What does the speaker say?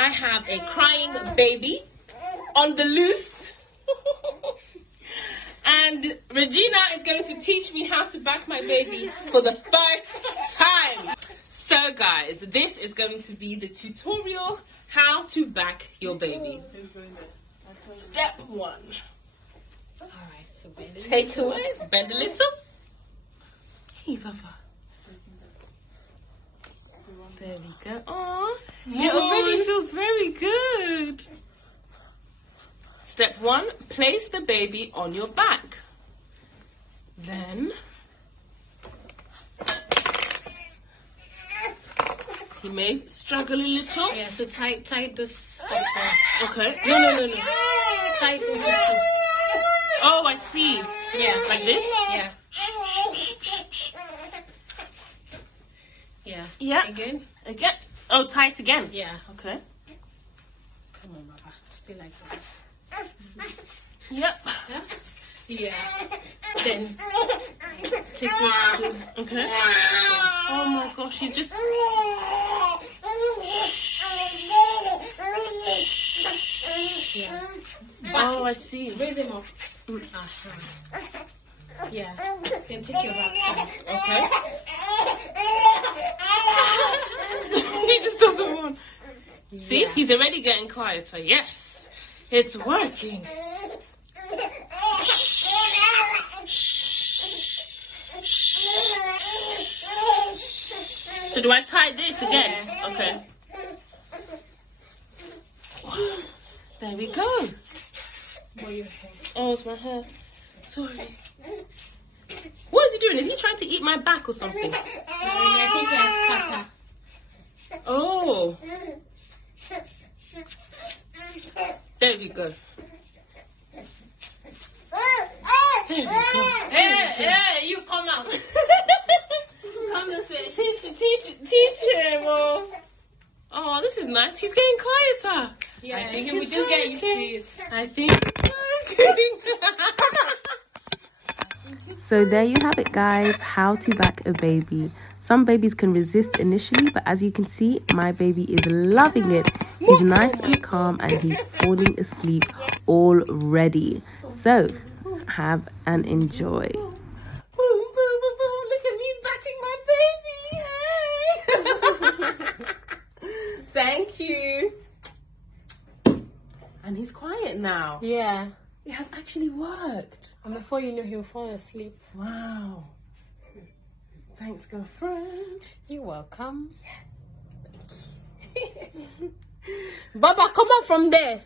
I have a crying baby on the loose. And Regina is going to teach me how to back my baby for the first time. So guys, this is going to be the tutorial how to back your baby. Step 1. Alright, so bend it. Take away, bend a little. Hey, Papa. There we go. Aww, it already feels very good. Step 1, place the baby on your back. Then he may struggle a little. Yeah, so tie this. Okay. No. Tie it. Oh, I see. Yeah. Like this? Yeah. Yeah. Yeah. Again? Again. Oh, tie it again? Yeah. Okay. Come on, Papa. Stay like this. Yep. Yeah? Yeah. Then take this to... Okay. Oh my gosh, you just... Yeah. Oh, I see. Raise him up. Yeah. Then take your back side. Okay. He just doesn't want... See? Yeah. He's already getting quieter. Yes. It's working. So do I tie this again? Yeah. Okay. There we go. Oh, it's my hair. Sorry. What is he doing? Is he trying to eat my back or something? I think that's cutter. Oh. There we go. There we go. Hey, you come out. Come this way. Teach him. Oh, this is nice. He's getting quieter. Yeah, I think we it's just get used to working. it. I think it's working. So there you have it, guys, how to back a baby. Some babies can resist initially, but as you can see, my baby is loving it. He's nice and calm and he's falling asleep already. So have and enjoy. Boom, boom, boom, boom. Look at me backing my baby. Hey. Thank you. And he's quiet now. Yeah. It has actually worked. And before you know, he'll fall asleep. Wow. Thanks, girlfriend. You're welcome. Yes. Baba, come on from there.